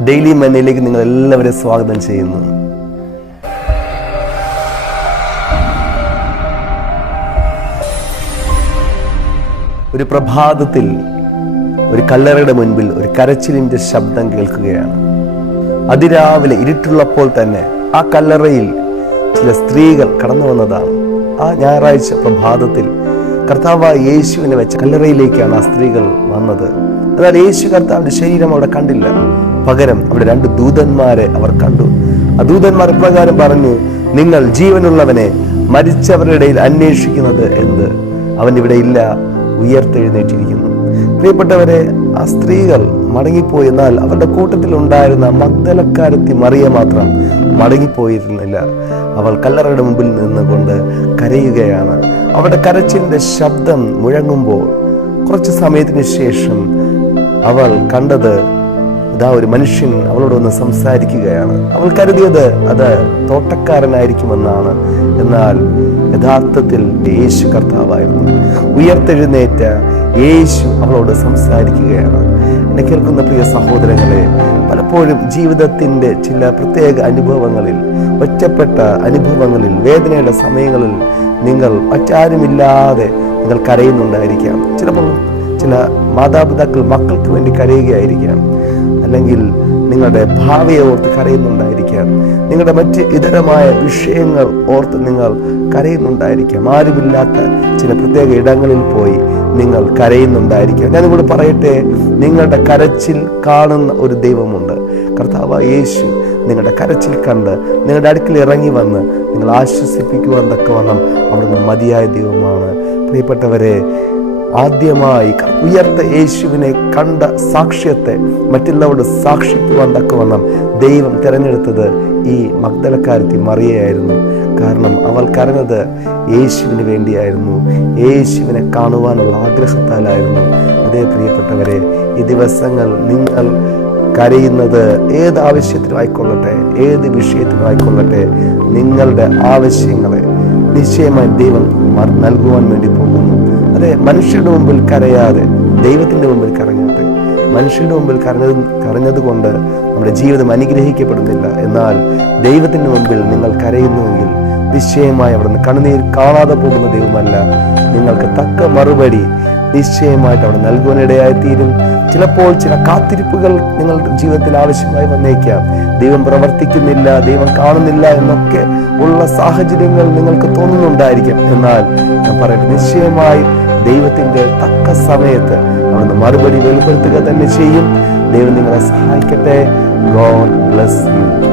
Daily മന്നയിലേക്ക് നിങ്ങൾ എല്ലാവരെയും സ്വാഗതം ചെയ്യുന്നു. ഒരു പ്രഭാതത്തിൽ ഒരു കല്ലറയുടെ മുൻപിൽ ഒരു കരച്ചിലിന്റെ ശബ്ദം കേൾക്കുകയാണ്. അതിരാവിലെ ഇരുട്ടുള്ളപ്പോൾ തന്നെ ആ കല്ലറയിൽ ചില സ്ത്രീകൾ കടന്നു വന്നതാണ്. ആ ഞായറാഴ്ച പ്രഭാതത്തിൽ കർത്താവായ യേശുവിനെ വെച്ച കല്ലറയിലേക്കാണ് ആ സ്ത്രീകൾ വന്നത്. എന്നാൽ യേശു കർത്താവിന്റെ ശരീരം അവിടെ കണ്ടില്ല. പകരം അവിടെ രണ്ട് ദൂതന്മാരെ അവർ കണ്ടു. ആ ദൂതന്മാർ ഇപ്രകാരം പറഞ്ഞു നിങ്ങൾ ജീവനുള്ളവനെ മരിച്ചവരുടെ ഇടയിൽ അന്വേഷിക്കുന്നത് എന്ത്? അവൻ ഇവിടെ ഇല്ല ഉയർത്തെഴുന്നേറ്റിരിക്കുന്നു. പ്രിയപ്പെട്ടവരെ ആ സ്ത്രീകൾ മടങ്ങിപ്പോയി എന്നാൽ അവരുടെ കൂട്ടത്തിൽ ഉണ്ടായിരുന്ന മഗ്ദലക്കാരത്തി മറിയ മാത്രം മടങ്ങിപ്പോയിരുന്നില്ല. അവൾ കല്ലറയുടെ മുമ്പിൽ നിന്നുകൊണ്ട് കരയുകയാണ്. അവരുടെ കരച്ചിലിന്റെ ശബ്ദം മുഴങ്ങുമ്പോൾ കുറച്ച് സമയത്തിന് ശേഷം അവൾ കണ്ടത് ഇതാ ഒരു മനുഷ്യൻ അവളോട് ഒന്ന് സംസാരിക്കുകയാണ്. അവൾ കരുതിയത് അത് തോട്ടക്കാരനായിരിക്കുമെന്നാണ്. എന്നാൽ യഥാർത്ഥത്തിൽ യേശു കർത്താവായിരുന്നു. ഉയർത്തെഴുന്നേറ്റ യേശു അവളോട് സംസാരിക്കുകയാണ്. എന്നെ കേൾക്കുന്ന പ്രിയ സഹോദരങ്ങളെ പലപ്പോഴും ജീവിതത്തിന്റെ ചില പ്രത്യേക അനുഭവങ്ങളിൽ ഒറ്റപ്പെട്ട അനുഭവങ്ങളിൽ വേദനയുടെ സമയങ്ങളിൽ നിങ്ങൾ മറ്റാരുമില്ലാതെ നിങ്ങൾ കരയുന്നുണ്ടായിരിക്കാം. ചിലപ്പോൾ ചില മാതാപിതാക്കൾ മക്കൾക്ക് വേണ്ടി കരയുകയായിരിക്കാം. അല്ലെങ്കിൽ നിങ്ങളുടെ ഭാവിയെ ഓർത്ത് കരയുന്നുണ്ടായിരിക്കാം. നിങ്ങളുടെ മറ്റ് ഇതരമായ വിഷയങ്ങൾ ഓർത്ത് നിങ്ങൾ കരയുന്നുണ്ടായിരിക്കാം. ആരുമില്ലാത്ത ചില പ്രത്യേക ഇടങ്ങളിൽ പോയി നിങ്ങൾ കരയുന്നുണ്ടായിരിക്കാം. ഞാൻ നിങ്ങളോട് പറയട്ടെ നിങ്ങളുടെ കരച്ചിൽ കാണുന്ന ഒരു ദൈവമുണ്ട്. കർത്താവ് യേശു നിങ്ങളുടെ കരച്ചിൽ കണ്ട് നിങ്ങളുടെ അടുക്കൽ ഇറങ്ങി വന്ന് നിങ്ങൾ ആശ്വസിപ്പിക്കുവാൻ തക്കവണ്ണം അവിടുന്ന് മതിയായ ദൈവമാണ്. പ്രിയപ്പെട്ടവരെ ആദ്യമായി ഉയർത്ത യേശുവിനെ കണ്ട സാക്ഷ്യത്തെ മറ്റുള്ളവരുടെ സാക്ഷിക്കുവാൻ തക്കവണ്ണം ദൈവം തിരഞ്ഞെടുത്തത് ഈ മഗ്ദലക്കാരത്തി മറിയയായിരുന്നു. കാരണം അവൾ കരഞ്ഞത് യേശുവിന് വേണ്ടിയായിരുന്നു. യേശുവിനെ കാണുവാനുള്ള ആഗ്രഹത്താലായിരുന്നു. അതേ പ്രിയപ്പെട്ടവരെ ഈ ദിവസങ്ങൾ നിങ്ങൾ കരയുന്നത് ഏത് ആവശ്യത്തിനും ആയിക്കൊള്ളട്ടെ ഏത് വിഷയത്തിനും ആയിക്കൊള്ളട്ടെ നിങ്ങളുടെ ആവശ്യങ്ങളെ നിശ്ചയമായി ദൈവം നൽകുവാൻ വേണ്ടി പോകുന്നു. അതെ മനുഷ്യരുടെ മുമ്പിൽ കരയാതെ ദൈവത്തിന്റെ മുമ്പിൽ കരഞ്ഞോട്ടെ മനുഷ്യരുടെ മുമ്പിൽ കരഞ്ഞത് കരഞ്ഞത് കൊണ്ട് നമ്മുടെ ജീവിതം അനുഗ്രഹിക്കപ്പെടുന്നില്ല. എന്നാൽ ദൈവത്തിന്റെ മുമ്പിൽ നിങ്ങൾ കരയുന്നുവെങ്കിൽ നിശ്ചയമായി അവിടുന്ന് കണ്ണുനീർ കാണാതെ പോകുന്ന ദൈവമല്ല. നിങ്ങൾക്ക് തക്ക മറുപടി നിശ്ചയമായിട്ട് അവിടെ നൽകുവാനിടയായി തീരും ചിലപ്പോൾ ചില കാത്തിരിപ്പുകൾ നിങ്ങളുടെ ജീവിതത്തിൽ ആവശ്യമായി വന്നേക്കാം. ദൈവം പ്രവർത്തിക്കുന്നില്ല ദൈവം കാണുന്നില്ല എന്നൊക്കെ ഉള്ള സാഹചര്യങ്ങൾ നിങ്ങൾക്ക് തോന്നുന്നുണ്ടായിരിക്കും. എന്നാൽ ഞാൻ പറയട്ടെ നിശ്ചയമായി ദൈവത്തിന്റെ തക്ക സമയത്ത് അവിടുന്ന് മറുപടി വെളിപ്പെടുത്തുക തന്നെ ചെയ്യും. ദൈവം നിങ്ങളെ സഹായിക്കട്ടെ. God bless you.